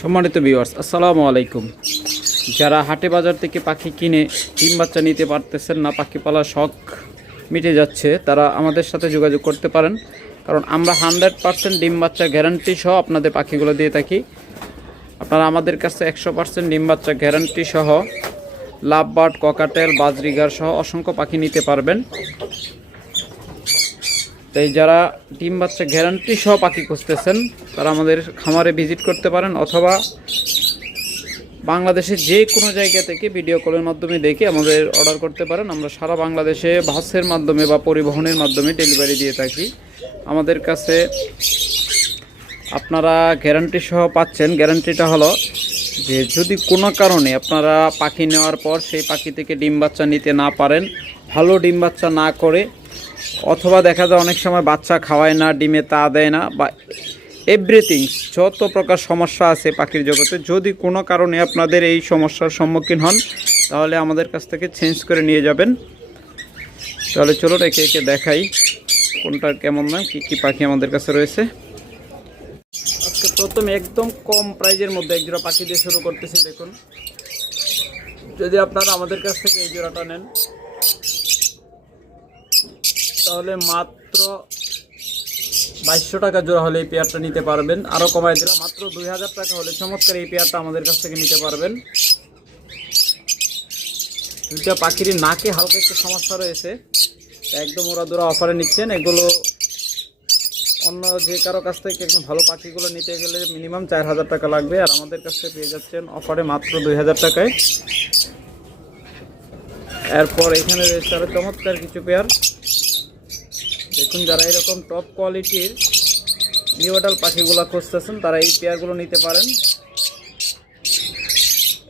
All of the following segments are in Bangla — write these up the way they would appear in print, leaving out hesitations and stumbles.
সম্মানিত ভিউয়ার্স, আসসালামু আলাইকুম। যারা হাটে বাজার থেকে পাখি কিনে ডিম বাচ্চা নিতে পারতেছেন না, পাখি পালার শখ মিটে যাচ্ছে, তারা আমাদের সাথে যোগাযোগ করতে পারেন। কারণ আমরা 100% ডিম বাচ্চা গ্যারান্টি সহ আপনাদের পাখিগুলো দিয়ে থাকি। আপনারা আমাদের কাছে 100% ডিম বাচ্চা গ্যারান্টি সহ লাভ বার্ড, ককাটেল, বাজরিগার সহ অসংখ্য পাখি নিতে পারবেন। তাই যারা ডিম বাচ্চা গ্যারান্টি সহ পাখি খুঁজতেছেন তারা আমাদের খামারে ভিজিট করতে পারেন, অথবা বাংলাদেশের যে কোনো জায়গা থেকে ভিডিও কলের মাধ্যমে দেখে আমাদের অর্ডার করতে পারেন। আমরা সারা বাংলাদেশে বাসের মাধ্যমে বা পরিবহনের মাধ্যমে ডেলিভারি দিয়ে থাকি। আমাদের কাছে আপনারা গ্যারান্টি সহ পাচ্ছেন। গ্যারান্টিটা হলো যে যদি কোনো কারণে আপনারা পাখি নেওয়ার পর সেই পাখি থেকে ডিম বাচ্চা নিতে না পারেন, ভালো ডিম বাচ্চা না করে, অথবা দেখা যায় অনেক সময় বাচ্চা খাওয়ায় না, ডিমে তা দেয় না, বা এভরিথিং যত প্রকার সমস্যা আছে পাখির জগতে, যদি কোনো কারণে আপনাদের এই সমস্যার সম্মুখীন হন তাহলে আমাদের কাছ থেকে চেঞ্জ করে নিয়ে যাবেন। তাহলে চলো একে একে দেখাই কোনটার কেমন দাম, কী কী পাখি আমাদের কাছে রয়েছে। আজকে প্রথমে একদম কম প্রাইজের মধ্যে এক জোড়া পাখি দিয়ে শুরু করতেছি। দেখুন, যদি আপনারা আমাদের কাছ থেকে এই জোড়াটা নেন তাহলে মাত্র 2200 টাকা জোড়া হলে এই পেয়ারটা নিতে পারবেন। আরও কমায় দিলাম, মাত্র 2000 টাকা হলে চমৎকার এই পেয়ারটা আমাদের কাছ থেকে নিতে পারবেন। দুইটা পাখির নাকে হালকা একটু সমস্যা রয়েছে, একদম ওরা দোরা অফারে নিচ্ছেন। এগুলো অন্য যে কারো কাছ থেকে একদম ভালো পাখিগুলো নিতে গেলে মিনিমাম 4000 টাকা লাগবে, আর আমাদের কাছ থেকে পেয়ে যাচ্ছেন অফারে মাত্র 2000 টাকায়। এরপর এখানে রয়েছে আরও চমৎকার কিছু পেয়ার। দেখুন, যারা এরকম টপ কোয়ালিটির নিউডাল পাখিগুলো খুঁজতেছেন তারা এই পেয়ারগুলো নিতে পারেন।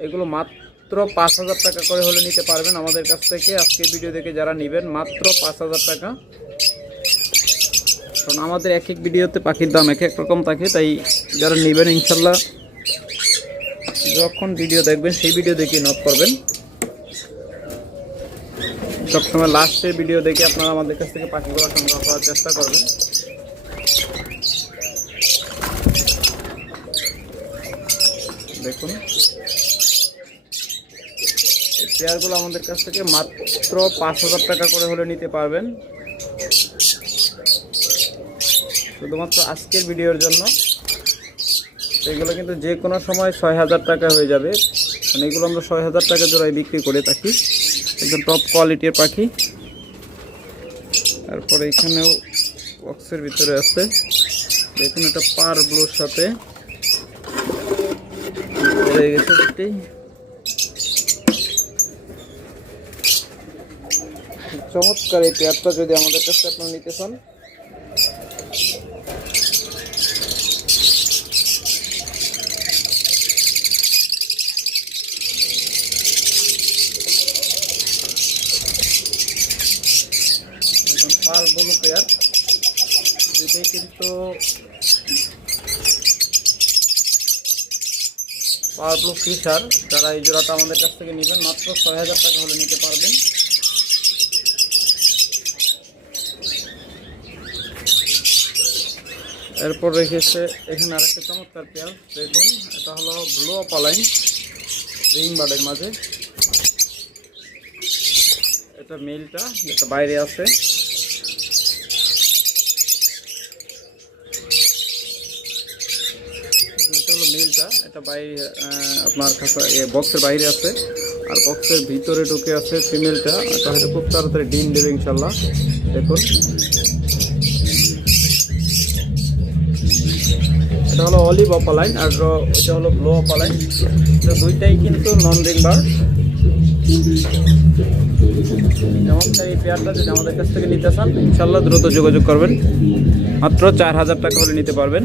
এগুলো মাত্র 5000 টাকা করে হলে নিতে পারবেন আমাদের কাছ থেকে। আজকে ভিডিও দেখে যারা নেবেন মাত্র 5000 টাকা। কারণ আমাদের এক এক ভিডিওতে পাখির দাম এক এক রকম থাকে, তাই যারা নেবেন ইনশাল্লাহ যখন ভিডিও দেখবেন সেই ভিডিও দেখে নোট করবেন। সবসময় লাস্টের ভিডিও দেখে আপনারা আমাদের কাছ থেকে পাখিগুলো সংগ্রহ করার চেষ্টা করবেন। দেখুন, এই পেয়ারগুলো আমাদের কাছ থেকে মাত্র 5000 টাকা করে হলে নিতে পারবেন, শুধুমাত্র আজকের ভিডিওর জন্য। এগুলো কিন্তু যে কোনো সময় 6000 টাকা হয়ে যাবে, মানে এগুলো আমরা 6000 টাকা জোড়ায় বিক্রি করে থাকি। একদম টপ কোয়ালিটির পাখি। তারপরে এখানেও বক্সের ভিতরে আছে, দেখুন এটা পার ব্লুর সাথে হয়ে গেছে। এটাই চমৎকার এই পেয়ারটা যদি আমাদের কাছে আপনারা নিতে চান, পার ব্লু পেয়ার, এটাই কিন্তু পার ব্লু ফিশার। যারা এই জোড়াটা আমাদের কাছ থেকে নেবেন মাত্র 6000 টাকা হলে নিতে পারবেন। এরপর রেখেছে এখানে আরেকটা চমৎকার পেয়ার। দেখুন, এটা হলো ব্লু অপালাইন রিং বার্ডের মাঝে। এটা মেলটা, যেটা বাইরে আছে। এটা হলো মেলটা, এটা বাইরে আপনার কাছে বক্সের বাইরে আছে, আর বক্সের ভিতরে ঢুকে আছে ফিমেলটা। এটা হয়তো খুব তাড়াতাড়ি ডিম দেবে ইনশাল্লাহ। দেখুন, এটা হলো অলিভ অপালাইন, আর এটা হলো ব্লু অপালাইন। এটা দুইটাই কিন্তু নন রিং বার্ড। চমৎকার এই পেয়ারটা যদি আমাদের কাছ থেকে নিতে চান ইনশাল্লাহ দ্রুত যোগাযোগ করবেন, মাত্র 4000 টাকা হলে নিতে পারবেন।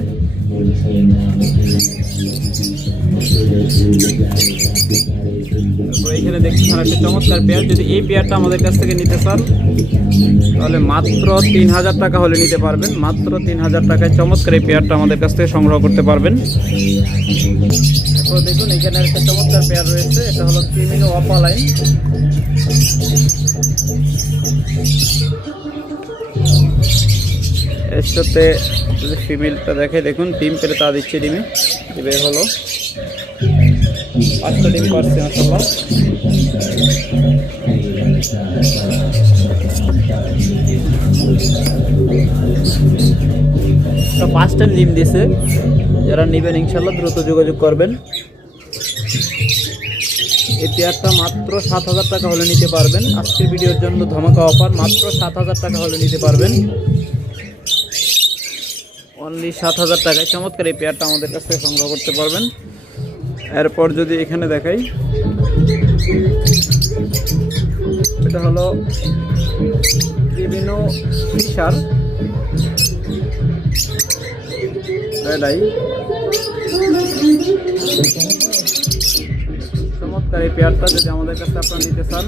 তারপরে এখানে দেখছেন একটা চমৎকার পেয়ার। যদি এই পেয়ারটা আমাদের কাছ থেকে নিতে চান তাহলে মাত্র 3000 টাকা হলে নিতে পারবেন। মাত্র 3000 টাকায় চমৎকার এই পেয়ারটা আমাদের কাছ থেকে সংগ্রহ করতে পারবেন। তারপর দেখুন, এখানে একটা চমৎকার পেয়ার রয়েছে, এটা হলো ক্রিমিনো অপালাইন। এর সাথে ফিমেলটা দেখে, দেখুন ডিম পেরে তা দিচ্ছে, ডিমে বের হলো। 5টা ডিম পারছে মাশাআল্লাহ। তো 5টা ডিম দিয়েছে। যারা নেবেন ইনশাআল্লাহ দ্রুত যোগাযোগ করবেন। এই পেয়ারটা মাত্র 7,000 টাকা হলে নিতে পারবেন। আজকের ভিডিওর জন্য ধামাকা অফার, মাত্র 7,000 টাকা হলে নিতে পারবেন। অনলি 7,000 টাকায় চমৎকার এই পেয়ারটা আমাদের কাছ থেকে সংগ্রহ করতে পারবেন। এরপর যদি এখানে দেখাই, এটা হলো বিভিন্ন ফিশার রেড আই। চমৎকার এই পেয়ারটা যদি আমাদের কাছে আপনারা নিতে চান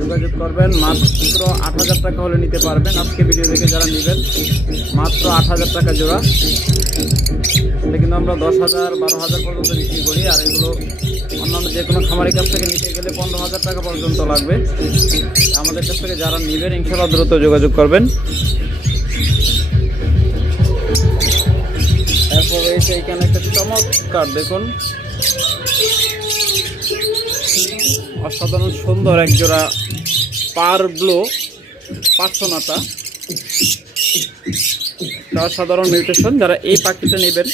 যোগাযোগ করবেন। মাত্র 8,000 টাকা হলে নিতে পারবেন। আজকে ভিডিও দেখে যারা নেবেন মাত্র 8,000 টাকা জোড়া। এটা কিন্তু আমরা 10,000 12,000 পর্যন্ত বিক্রি করি। আর এগুলো অন্যান্য যে কোনো খামারের কাছ থেকে নিতে গেলে 15,000 টাকা পর্যন্ত লাগবে। আমাদের কাছ থেকে যারা নেবেন ইনশাআল্লাহ দ্রুত যোগাযোগ করবেন। এরপর রয়েছে এখানে একটা চমৎকার, দেখুন অসাধারণ সুন্দর এক জোড়া পারব্লো পার্সোনাটা। অসাধারণ মিউটেশন। যারা এই পাখিটা নেবেন,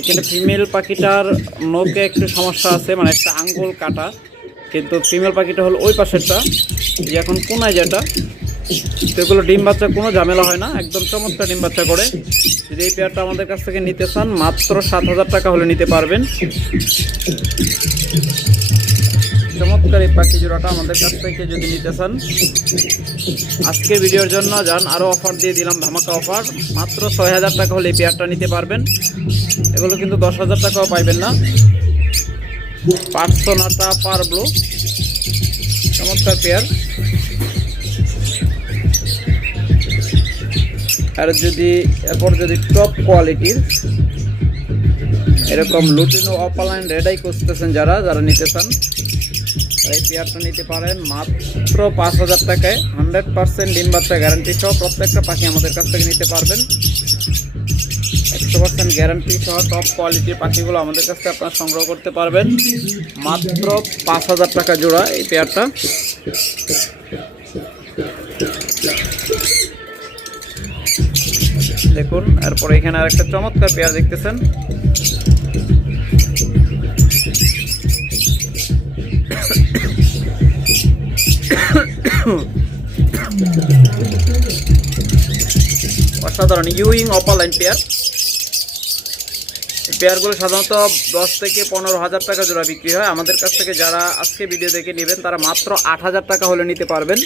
এখানে ফিমেল পাখিটার নোকে একটু সমস্যা আছে, মানে একটা আঙ্গুল কাটা, কিন্তু ফিমেল পাখিটা হলো ওই পাশেরটা, যে এখন কোনায় যেটা, তো এগুলো ডিম বাচ্চা কোনো ঝামেলা হয় না, একদম চমৎকার ডিম বাচ্চা করে। যদি এই পেয়ারটা আমাদের কাছ থেকে নিতে চান মাত্র 7,000 টাকা হলে নিতে পারবেন। চমৎকার এই পাখি জোড়াটা আমাদের কাছ থেকে যদি নিতে চান আজকের ভিডিওর জন্য যান আরও অফার দিয়ে দিলাম, ধামাকা অফার। মাত্র 6,000 টাকা হলে এই পেয়ারটা নিতে পারবেন। এগুলো কিন্তু 10,000 টাকাও পাইবেন না। পার্সোনাটা পারব্লো চমৎকার পেয়ার। আর যদি এরপর যদি টপ কোয়ালিটির এরকম লুটিনো অপালাইন রেড আই খুঁজতেছেন যারা নিতে চান, এই পেয়ারটা নিতে পারেন মাত্র 5,000 টাকায়। 100% ডিম বাচ্চা গ্যারান্টি সহ প্রত্যেকটা পাখি আমাদের কাছ থেকে নিতে পারবেন। 100% গ্যারান্টি সহ টপ কোয়ালিটির পাখিগুলো আমাদের কাছ থেকে আপনারা সংগ্রহ করতে পারবেন মাত্র 5,000 টাকা জোড়া এই পেয়ারটা। দেখুন এরপর এখানে আরেকটা চমৎকার পেয়ার দেখতেছেন। অসাধারণ ইউইং অপালাইন পেয়ার। পেয়ারগুলো সাধারণত 10 থেকে 15,000 টাকা জোড়া বিক্রি হয়। আমাদের কাছ থেকে যারা আজকে ভিডিও দেখে নেবেন তারা মাত্র 8,000 টাকা হলে নিতে পারবেন।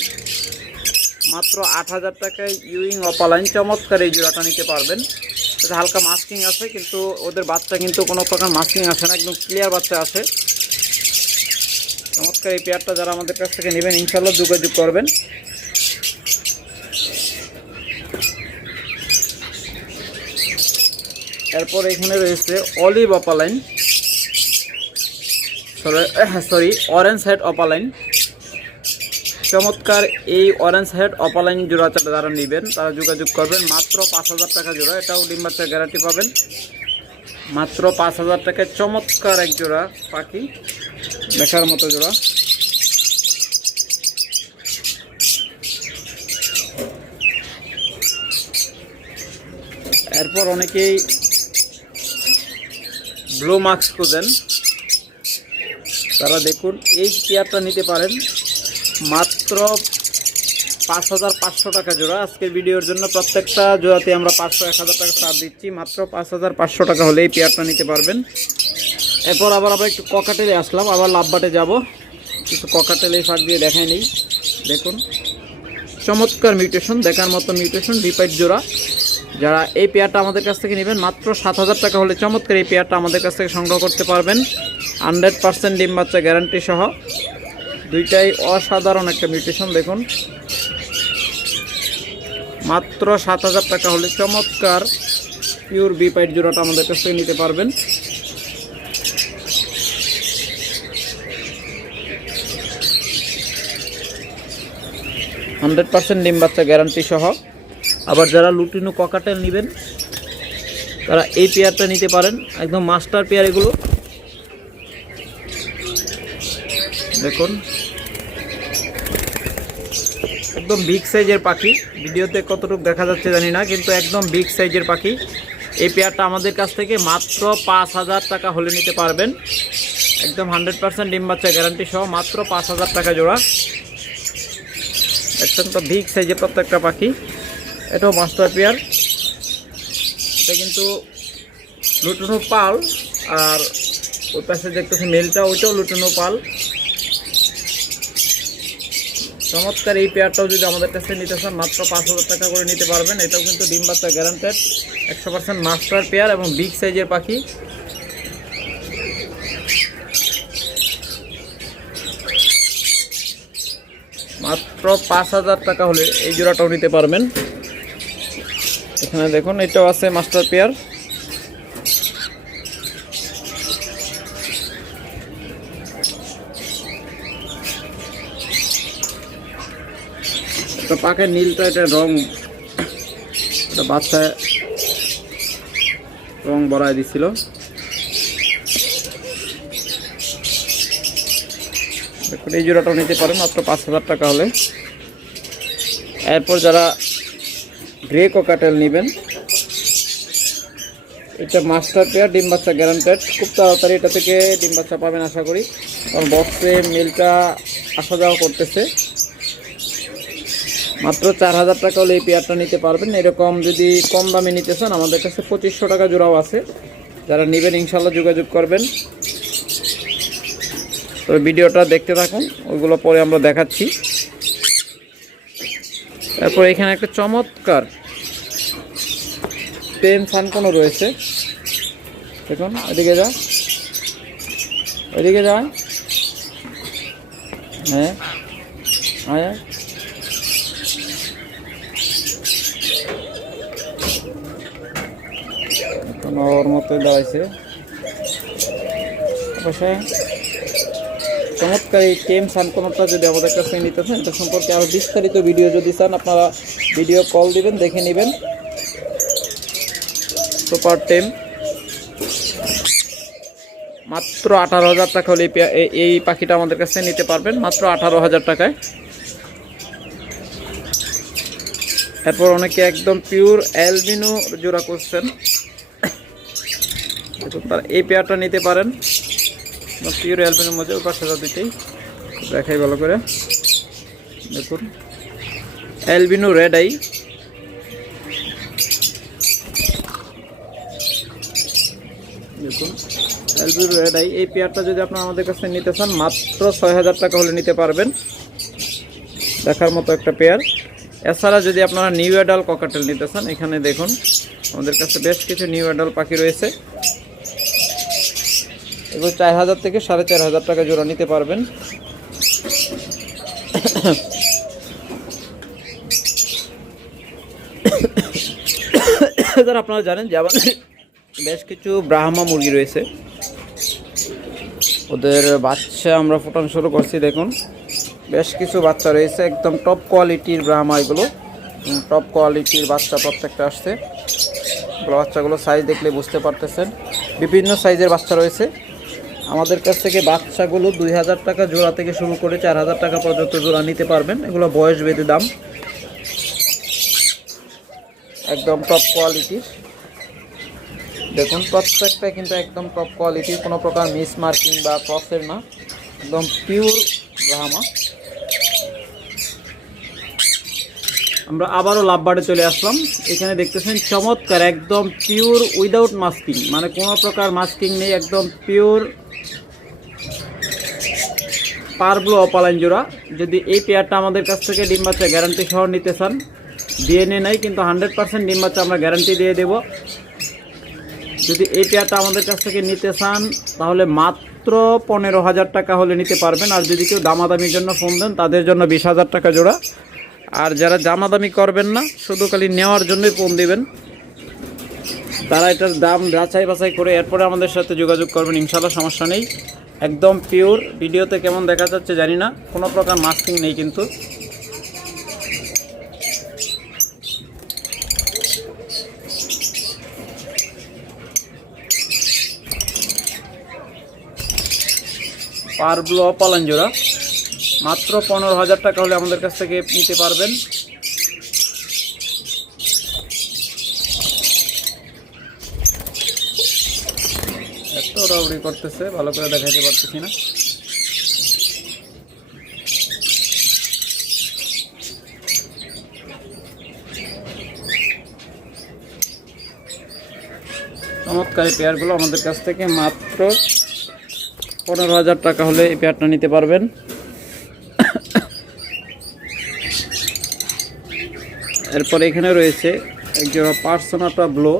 মাত্র 8,000 টাকায় ইউইং অপালাইন চমৎকার এই জোড়াটা নিতে পারবেন। এটা হালকা মাস্কিং আছে, কিন্তু ওদের বাচ্চা কিন্তু কোনো প্রকার মাস্কিং আসে না, একদম ক্লিয়ার বাচ্চা আছে। চমৎকার এই পেয়ারটা যারা আমাদের কাছ থেকে নেবেন ইনশাআল্লাহ যোগাযোগ করবেন। এরপর এখানে রয়েছে olive opaline, orange head opaline. চমৎকার এই অরেঞ্জ হেড অপালাইন জোড়াটা যারা নেবেন তারা যোগাযোগ করবেন মাত্র 5,000 টাকা জোড়া। এটাও ডিম বাচ্চার গ্যারান্টি পাবেন মাত্র 5,000 টাকায়। চমৎকার এক জোড়া পাখি, দেখার মতো জোড়া। এরপর অনেকেই ব্লু মাস্ক খুঁজেন, তারা দেখুন এই পেয়ারটা নিতে পারেন মাত্র 5,500 টাকা জোড়া। আজকের ভিডিওর জন্য প্রত্যেকটা জোড়াতে আমরা 500-1,000 টাকা ছাড় দিচ্ছি। মাত্র 5,500 টাকা হলে এই পেয়ারটা নিতে পারবেন। এরপর আবার একটু ককাটেলে আসলাম, আবার লাভবাটে যাব, কিছু ককাটেলে ফাঁক দিয়ে দেখাই নেই। দেখুন চমৎকার মিউটেশন, দেখার মতো মিউটেশন, বিপাইট জোড়া। যারা এই পেয়ারটা আমাদের কাছ থেকে নেবেন মাত্র 7,000 টাকা হলে চমৎকার এই পেয়ারটা আমাদের কাছ থেকে সংগ্রহ করতে পারবেন 100% ডিম বাচ্চা গ্যারান্টি সহ। দুইটাই অসাধারণ একটা মিউটেশন। দেখুন মাত্র 7,000 টাকা হলে চমৎকার পিওর বিপাইট জোড়াটা আমাদের কাছ থেকে নিতে পারবেন। ডিম বাচ্চা গ্যারান্টি সহ। আবার যারা লুটিনো ককাটেল নেবেন তারা এই পেয়ারটা নিতে পারেন, একদম মাস্টার পেয়ার এগুলো। দেখুন একদম বিগ সাইজের পাখি, ভিডিওতে কতটুকু দেখা যাচ্ছে জানি না, কিন্তু একদম বিগ সাইজের পাখি। এই পেয়ারটা আমাদের কাছ থেকে মাত্র 5,000 টাকা হলে নিতে পারবেন, একদম 100% ডিম বাচ্চা গ্যারান্টি সহ মাত্র 5,000 টাকা জোড়া। দেখছেন তো বিগ সাইজের প্রত্যেকটা পাখি, এটাও মাস্টার পেয়ার। এটা কিন্তু লুটুনো পাল, আর ওই পাশে দেখতেছি মেলটা, ওইটাও লুটুনো পাল। চমৎকার এই পেয়ারটাও যদি আমাদের কাছে নিতে চান মাত্র 5,000 টাকা করে নিতে পারবেন। এটাও কিন্তু ডিম বাচ্চা গ্যারান্টেড, 100% মাস্টার পেয়ার এবং বিগ সাইজের পাখি। মাত্র 5,000 টাকা হলে এই জোড়াটাও নিতে পারবেন। এখানে দেখুন এটাও আছে মাস্টার পেয়ার। তো পাখের নীলটা, এটা রং, এটা বাচ্চা রং বড়াই দিছিল। দেখুন এই জোড়াটাও নিতে পারেন মাত্র 5,000 টাকা হলে। এরপর যারা গ্রে ককাটেল নেবেন, এটা মাস্টার পেয়ার, ডিম বাচ্চা গ্যারান্টেড, খুব তাড়াতাড়ি এটা থেকে ডিম বাচ্চা পাবেন আশা করি, কারণ বক্সে মেলটা আসা যাওয়া করতেছে। মাত্র 4,000 টাকা হলে এই পেয়ারটা নিতে পারবেন। এরকম যদি কম দামে নিতে চান আমাদের কাছে 2500 টাকা জোড়াও আছে, যারা নেবেন ইনশাল্লাহ যোগাযোগ করবেন। তো ভিডিওটা দেখতে থাকুন, ওইগুলো পরে আমরা দেখাচ্ছি। তারপর এখানে একটা চমৎকার পেন সানকোনো রয়েছে, দেখুন ওইদিকে যা, ওইদিকে যায়, হ্যাঁ হ্যাঁ ওর মতো দাঁড়াইছে। অবশ্যই চমৎকার এই টেম সানকোনোটা যদি আমাদের কাছে নিতে চান, এটা সম্পর্কে আরও বিস্তারিত ভিডিও যদি চান আপনারা ভিডিও কল দিবেন, দেখে নেবেন। সুপার টেম মাত্র 18,000 টাকা হলে এই পাখিটা আমাদের কাছে নিতে পারবেন, মাত্র 18,000 টাকায়। এরপর অনেকে একদম পিওর অ্যালবিনো জোড়া করছেন, তারা এই পেয়ারটা নিতে পারেন, পিওর অ্যালবিনোর মধ্যে। ওই পাশে দুইটাই দেখাই ভালো করে, দেখুন অ্যালবিনো রেড আই। দেখুন অ্যালবিনো রেড আই, এই পেয়ারটা যদি আপনারা আমাদের কাছে নিতে চান মাত্র 6,000 টাকা হলে নিতে পারবেন, দেখার মতো একটা পেয়ার। এছাড়া যদি আপনারা নিউ অ্যাডাল ককাটেল নিতে চান, এখানে দেখুন আমাদের কাছে বেশ কিছু নিউ অ্যাডাল পাখি রয়েছে। এগুলো 4,000 থেকে 4,500 টাকা জোড়া নিতে পারবেন। যারা আপনারা জানেন যে আমাদের বেশ কিছু ব্রাহ্মা মুরগি রয়েছে, ওদের বাচ্চা আমরা ফোটানো শুরু করছি। দেখুন বেশ কিছু বাচ্চা রয়েছে, একদম টপ কোয়ালিটির ব্রাহ্মা, এগুলো টপ কোয়ালিটির বাচ্চা প্রত্যেকটা আসছে। বাচ্চাগুলো সাইজ দেখলে বুঝতে পারতেছেন, বিভিন্ন সাইজের বাচ্চা রয়েছে আমাদের কাছ থেকে। বাচ্চাগুলো 2,000 টাকা জোড়া থেকে শুরু করে 4,000 টাকা পর্যন্ত জোড়া নিতে পারবেন। এগুলো বয়স ভেদে দাম, একদম টপ কোয়ালিটির। দেখুন প্রত্যেকটা কিন্তু একদম টপ কোয়ালিটির, কোনো প্রকার মিস মার্কিং বা ক্রসের না, একদম পিওর ব্রাহ্মা। আমরা আবারও লাভবার্ডে চলে আসলাম। এখানে দেখতেছেন চমৎকার একদম পিওর উইদাউট মাস্কিং, মানে কোনো প্রকার মাস্কিং নেই, একদম পিওর পারব্লু অপালাইন জোড়া। যদি এই পেয়ারটা আমাদের কাছ থেকে ডিম বাচ্চা গ্যারান্টি সহ নিতে চান, ডিএনএ নাই কিন্তু 100% ডিম বাচ্চা আমরা গ্যারান্টি দিয়ে দেব। যদি এই পেয়ারটা আমাদের কাছ থেকে নিতে চান তাহলে মাত্র 15,000 টাকা হলে নিতে পারবেন। আর যদি কেউ দামাদামির জন্য ফোন দেন তাদের জন্য 20,000 টাকা জোড়া। আর যারা দামাদামি করবেন না, শুধু খালি নেওয়ার জন্যই ফোন দিবেন, তারা এটার দাম যাচাই বাছাই করে এরপরে আমাদের সাথে যোগাযোগ করবেন, ইনশাল্লাহ সমস্যা নেই। একদম পিওর, ভিডিওতে কেমন দেখা যাচ্ছে জানি না, কোনো প্রকার মাস্কিং নেই কিন্তু। পার ব্লু অপালাইন জোড়া মাত্র 15,000 টাকা হলে আমাদের কাছ থেকে নিতে পারবেন। এত রাউরি করতেছে, ভালো করে দেখাইতে পারতেছি না। চমৎকার এই পেয়ারগুলো আমাদের কাছ থেকে মাত্র 15,000 টাকা হলে এই পেয়ারটা নিতে পারবেন। এরপর এখানে রয়েছে একজোড়া পার্সোনাটা ব্লু।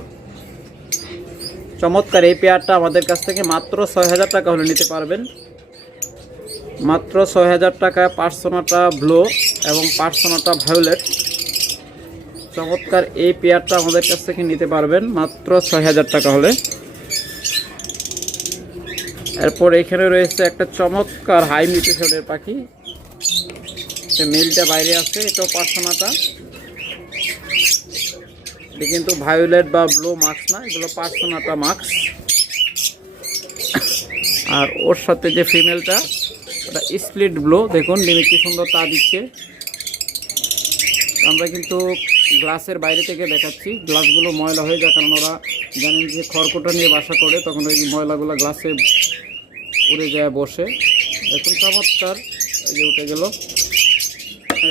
চমৎকার এই পেয়ারটা আমাদের কাছ থেকে মাত্র 6,000 টাকা হলে নিতে পারবেন। মাত্র 6,000 টাকায় পার্সোনাটা ব্লু এবং পার্সোনাটা ভায়োলেট। চমৎকার এই পেয়ারটা আমাদের কাছ থেকে নিতে পারবেন মাত্র 6,000 টাকা হলে। এরপর এখানে রয়েছে একটা চমৎকার হাই মিউটেশনের পাখি, মেলটা বাইরে আছে, এটাও পার্সোনাটা। এটা কিন্তু ভায়োলেট বা ব্লু মাস্ক না, এগুলো পার্সোনাটা মাস্ক। আর ওর সাথে যে ফিমেলটা ওটা স্প্লিট ব্লু, দেখুন ডিমে কি সুন্দর তা দিচ্ছে। আমরা কিন্তু গ্লাসের বাইরে থেকে দেখাচ্ছি, গ্লাসগুলো ময়লা হয়ে যায়, কারণ ওরা জানেন যে খড়কুটো নিয়ে বাসা করে, তখন ওই ময়লাগুলো গ্লাসে উড়ে যায় বসে। দেখুন চমৎকার, এই যে উঠে গেল,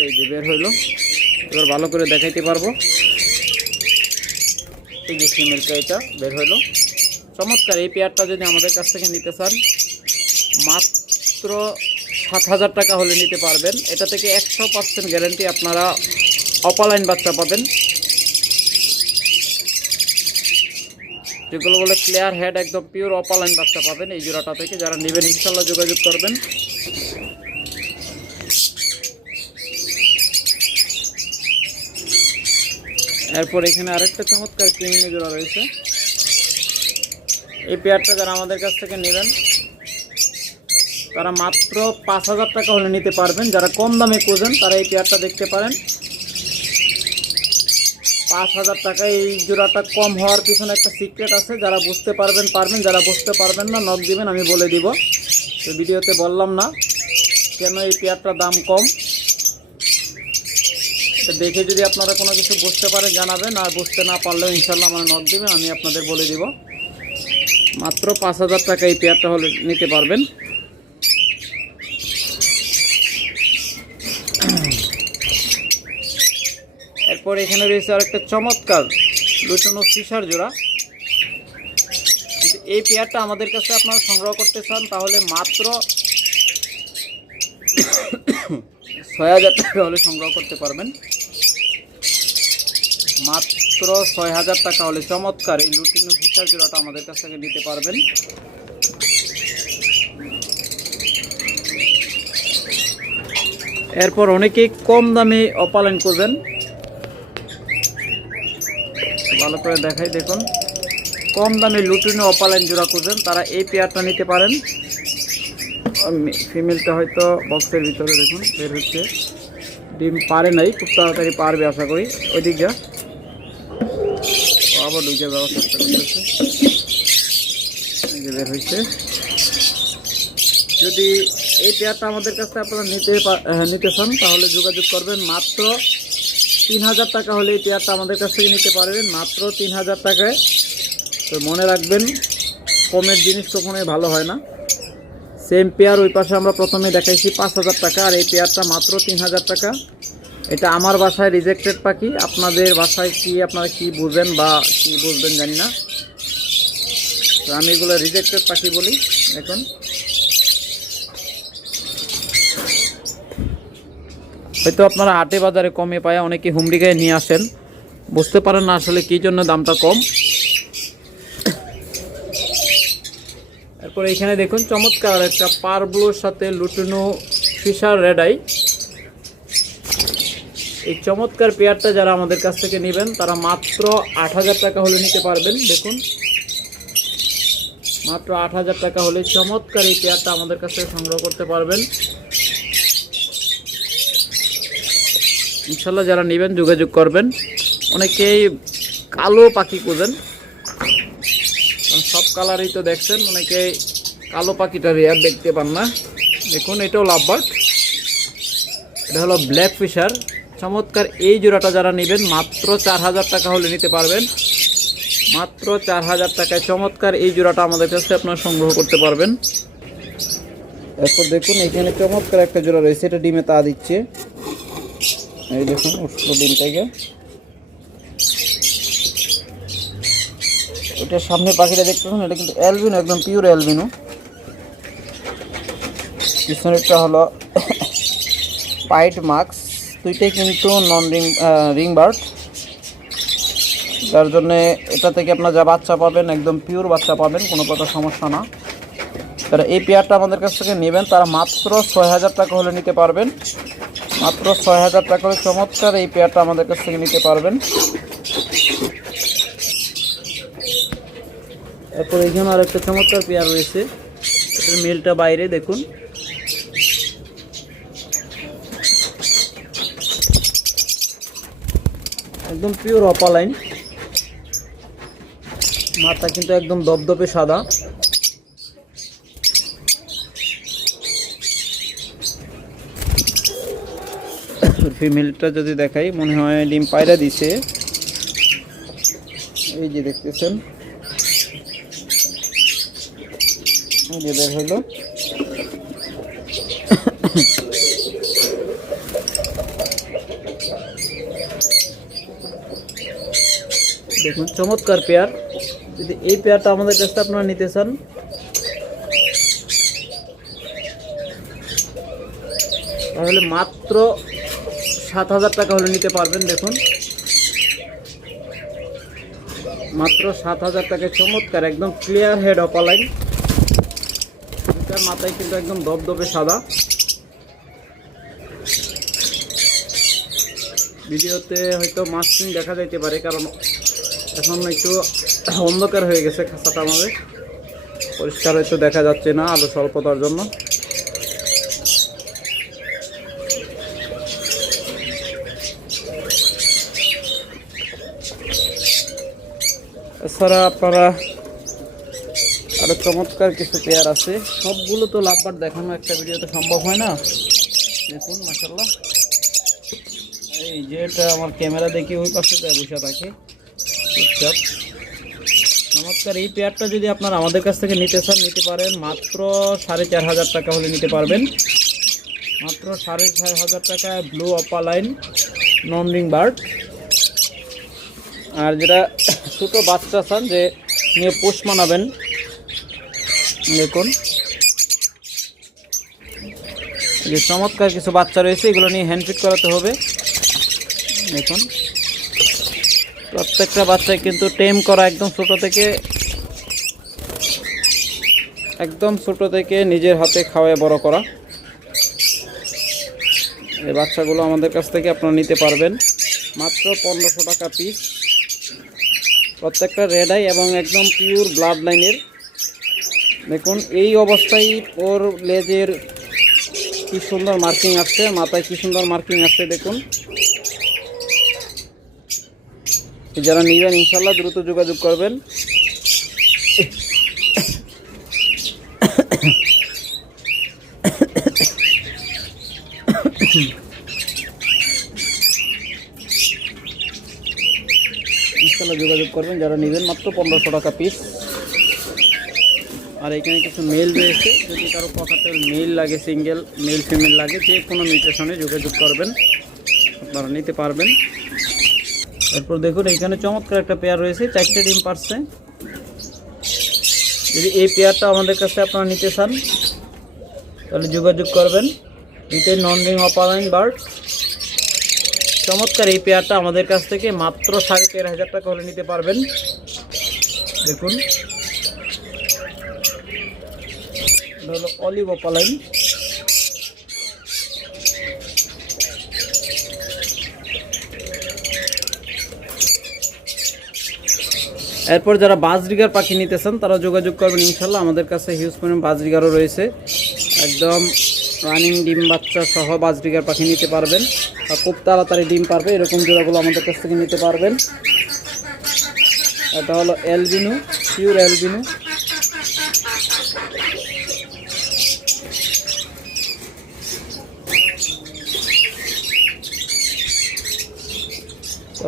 এই যে বের হইলো। এবার ভালো করে দেখাইতে পারবো। এই যে ফিমেলটা এটা বের হইলো। চমৎকার এই পেয়ারটা যদি আমাদের কাছ থেকে নিতে চান মাত্র 7,000 টাকা হলে নিতে পারবেন। এটা থেকে 100% গ্যারান্টি আপনারা অপালাইন বাচ্চা পাবেন, যেগুলো বলে ক্লিয়ার হেড, একদম পিওর অপালাইন বাচ্চা পাবেন এই জোড়াটা থেকে। যারা নেবেন ইনশাল্লাহ যোগাযোগ করবেন। এরপর এখানে আরেকটা চমৎকার ক্রিমিনি জোড়া রয়েছে। এই পেয়ারটা যারা আমাদের কাছ থেকে নেবেন তারা মাত্র 5,000 টাকা হলে নিতে পারবেন। যারা কম দামে খোঁজেন তারা এই পেয়ারটা দেখতে পারেন। 5,000 টাকা এই জোড়াটা কম হওয়ার পিছনে একটা সিক্রেট আছে, যারা বুঝতে পারবেন, যারা বুঝতে পারবেন না নক দিবেন, আমি বলে দিব। তো ভিডিওতে বললাম না কেন এই পেয়ারটার দাম কম। দেখে যদি আপনারা কোনো কিছু বুঝতে পারেন জানাবেন, আর বুঝতে না পারলেও ইনশাল্লাহ আমার নক দিবেন, আমি আপনাদের বলে দিব। মাত্র 5,000 টাকা এই পেয়ারটা হলে নিতে পারবেন। এরপর এখানে রয়েছে আর একটা চমৎকার লুটানো ফিশার জোড়া। এই পেয়ারটা আমাদের কাছে আপনারা সংগ্রহ করতে চান তাহলে মাত্র 6,000 টাকা হলে সংগ্রহ করতে পারবেন। মাত্র 6,000 টাকা হলে চমৎকার এই লুটিনো ফিশার জোড়াটা আমাদের কাছ থেকে নিতে পারবেন। এরপর অনেকেই কম দামে অপালাইন করবেন, ভালো করে দেখাই, দেখুন কম দামে লুটিনো অপালাইন জোড়া খুঁজেন তারা এই পেয়ারটা নিতে পারেন। ফিমেলটা হয়তো বক্সের ভিতরে দেখুন বের হচ্ছে, ডিম পারে নাই, খুব তাড়াতাড়ি পারবে আশা করি। ওই দিক যা আবার ঢুকে যাওয়ার চেষ্টা করতেছে, এই যে বের হয়েছে। যদি এই পেয়ারটা আমাদের কাছে আপনারা নিতে চান তাহলে যোগাযোগ করবেন। মাত্র 3,000 টাকা হলে এই পেয়ারটা আমাদের কাছ থেকে নিতে পারবেন, মাত্র 3,000 টাকায়। তো মনে রাখবেন কমের জিনিস কখনোই ভালো হয় না। সেম পেয়ার ওই পাশে আমরা প্রথমে দেখাইছি 5,000 টাকা, আর এই পেয়ারটা মাত্র 3,000 টাকা। এটা আমার বাসায় রিজেক্টেড পাখি, আপনাদের বাসায় কি আপনারা কি বুঝেন বা কি বুঝবেন জানি না, তো আমি এগুলো রিজেক্টেড পাখি বলি। দেখুন হয়তো আপনারা হাটে বাজারে কমে পায় অনেকে হুমড়ি গায়ে নিয়ে আসেন, বুঝতে পারেন না আসলে কী জন্য দামটা কম। এরপর এখানে দেখুন চমৎকার একটা পার ব্লুর সাথে লুটিনো ফিশার রেড আই। এই চমৎকার পেয়ারটা যারা আমাদের কাছ থেকে নেবেন তারা মাত্র 8,000 টাকা হলে নিতে পারবেন। দেখুন মাত্র 8,000 টাকা হলে চমৎকার এই পেয়ারটা আমাদের কাছ থেকে সংগ্রহ করতে পারবেন। ইনশাল্লাহ যারা নেবেন যোগাযোগ করবেন। অনেকেই কালো পাখি খোঁজেন, সব কালারই তো দেখছেন, অনেকেই কালো পাখিটা রেয়ার দেখতে পান না, দেখুন এটাও লাভবার্ড। এটা হলো ব্ল্যাক ফিশার, চমৎকার। এই জোড়াটা যারা নেবেন মাত্র 4000 টাকা হলে নিতে পারবেন, মাত্র 4000 টাকায় চমৎকার এই জোড়াটা আমাদের কাছে আপনারা সংগ্রহ করতে পারবেন। এরপর দেখুন এখানে চমৎকার একটা জোড়া রয়েছে, এটা ডিমে তা দিচ্ছে, এই দেখুন উঠলো ডিম থেকে। এটার সামনে পাখিটা দেখতে পাচ্ছেন, এটা কিন্তু অ্যালবিনো, একদম পিওর অ্যালবিনো। পিছনেরটা হলো পাইট মার্কস, দুইটাই কিন্তু নন রিং বার্ড, যার জন্যে এটা থেকে আপনার যা বাচ্চা পাবেন একদম পিওর বাচ্চা পাবেন, কোনো প্রকার সমস্যা না। তারা এই পেয়ারটা আমাদের কাছ থেকে নেবেন তারা মাত্র 6000 টাকা হলে নিতে পারবেন, মাত্র 6000 টাকা হলে চমৎকার এই পেয়ারটা আমাদের কাছ থেকে নিতে পারবেন। এরপর এইখানে আর একটা চমৎকার পেয়ার রয়েছে, এটার মেলটা বাইরে দেখুন, একদম পিওর অপালাইন, মাথা কিন্তু একদম দপদপে সাদা। ফিমেলটা যদি দেখাই মনে হয় ডিম পায়রা দিছে, এই যে দেখতেছেন এই যে বের হলো। দেখুন চমৎকার পেয়ার, যদি এই পেয়ারটা আমাদের কাছে আপনারা নিতে চান তাহলে মাত্র 7000 টাকা হলে নিতে পারবেন। দেখুন মাত্র 7000 টাকায় চমৎকার একদম ক্লিয়ার হেড অপালাইন, দুটার মাথায় কিন্তু একদম দপদপে সাদা। ভিডিওতে হয়তো মাস্কিং দেখা যাইতে পারে, কারণ এখন একটু অন্ধকার হয়ে গেছে খাঁচাটা, আমাদের পরিষ্কার হয়তো দেখা যাচ্ছে না আলো স্বল্পতার জন্য। এছাড়া আপনারা আরো চমৎকার কিছু পেয়ার আছে, সবগুলো তো লাভবার্ড দেখানো একটা ভিডিওতে সম্ভব হয় না। দেখুন মাশাআল্লাহ, এই যেটা আমার ক্যামেরা দেখি ওই পাশে বসে থাকে চুপচাপ। চমৎকার এই পেয়ারটা যদি আপনারা আমাদের কাছ থেকে নিতে চান নিতে পারেন, মাত্র 4500 টাকা হলে নিতে পারবেন, মাত্র 4500 টাকায় blue opaline non ring bird. আর যেটা ছোটো বাচ্চা চান যে নিয়ে পোষ মানাবেন, দেখুন যে চমৎকার কিছু বাচ্চা রয়েছে, এগুলো নিয়ে হ্যান্ডফিট করাতে হবে। দেখুন প্রত্যেকটা বাচ্চায় কিন্তু টেম করা, একদম ছোট থেকে নিজের হাতে খাওয়ায় বড় করা। এই বাচ্চাগুলো আমাদের কাছ থেকে আপনারা নিতে পারবেন মাত্র 1500 টাকা পিস, প্রত্যেকটা রেড আই এবং একদম পিওর ব্লাড লাইনের। দেখুন এই অবস্থায় ওর লেজের কি সুন্দর মার্কিং আসছে, মাথায় কি সুন্দর মার্কিং আসছে। দেখুন যারা নেবেন ইনশাল্লাহ দ্রুত যোগাযোগ করবেন। ইনশাল্লাহ যোগাযোগ করবেন যারা নেবেন, মাত্র 1500 টাকা পিস। আর এখানে কিছু মেল রয়েছে, যদি কারো পকেটের মেল লাগে, সিঙ্গেল মেল ফিমেল লাগে, যে কোনো মিউটেশনে যোগাযোগ করবেন, আপনারা নিতে পারবেন। এরপর দেখুন এখানে চমৎকার একটা পেয়ার রয়েছে, 4টে ডিম পারছে। যদি এই পেয়ারটা আমাদের কাছে আপনারা নিতে চান তাহলে যোগাযোগ করবেন। এটা নন রিং অপালাইন বার্ড, চমৎকার এই পেয়ারটা আমাদের কাছ থেকে মাত্র 13500 টাকা হলে নিতে পারবেন। দেখুন এটা হলো অলিভ অপালাইন। এরপর যারা বাজরিগার পাখি নিতে চান তারা যোগাযোগ করবেন ইনশাল্লাহ, আমাদের কাছে হিউজ পরিমাণ বাজরিগারও রয়েছে, একদম রানিং ডিম বাচ্চা সহ বাজরিগার পাখি নিতে পারবেন, আর খুব তাড়াতাড়ি ডিম পারবে এরকম জোড়াগুলো আমাদের কাছ থেকে নিতে পারবেন। এটা হলো অ্যালবিনো, পিওর অ্যালবিনো,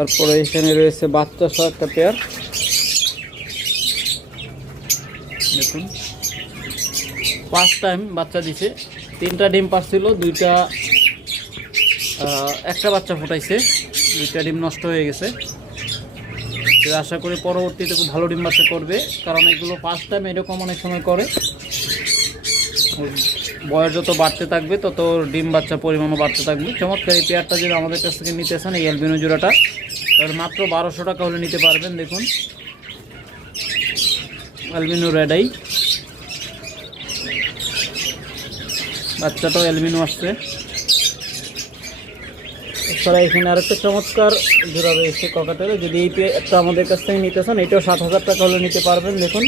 তারপরে এখানে রয়েছে বাচ্চা সহ একটা পেয়ার, দেখুন ফার্স্ট টাইম বাচ্চা দিছে। 3টা ডিম পারছিল, 2টা একটা বাচ্চা ফুটাইছে, 2টা ডিম নষ্ট হয়ে গেছে। তো আশা করি পরবর্তীতে খুব ভালো ডিম বাচ্চা করবে, কারণ এগুলো ফার্স্ট টাইম এরকম অনেক সময় করে। বয়স যত বাড়তে থাকবে তত ডিম বাচ্চা পরিমাণও বাড়তে থাকবে। চমৎকার এই পেয়ারটা যদি আমাদের কাছ থেকে নিতে চান, এই অ্যালবিনো জোড়াটা, তাহলে মাত্র 1200 টাকা হলে নিতে পারবেন। দেখুন অ্যালবিনো রেড আই, বাচ্চাটাও অ্যালবিনো আসছে। এছাড়া এখানে আরেকটা চমৎকার জোড়া রয়েছে ককাটেলে, যদি এই পেয়ারটা আমাদের কাছ থেকে নিতে চান এটাও 7000 টাকা হলে নিতে পারবেন। দেখুন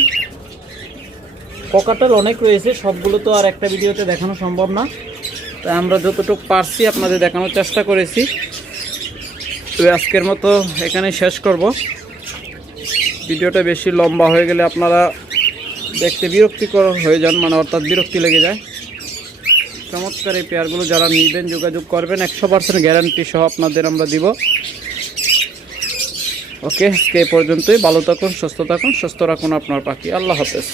ককাটেল অনেক রয়েছে, সবগুলো তো আর একটা ভিডিওতে দেখানো সম্ভব না, তাই আমরা যতটুকু পারছি আপনাদের দেখানোর চেষ্টা করেছি। তো আজকের মতো এখানে শেষ করব। ভিডিওটা বেশি লম্বা হয়ে গেলে আপনারা দেখতে বিরক্তিকর হয়ে যান, মানে অর্থাৎ বিরক্তি লেগে যায়। চমৎকার এই পেয়ারগুলো যারা নেবেন যোগাযোগ করবেন, 100% গ্যারান্টি সহ আপনাদের আমরা দিব। ওকে, আজকে এই পর্যন্তই। ভালো থাকুন, সুস্থ থাকুন, সুস্থ রাখুন আপনার পাখি। আল্লাহ হাফেজ।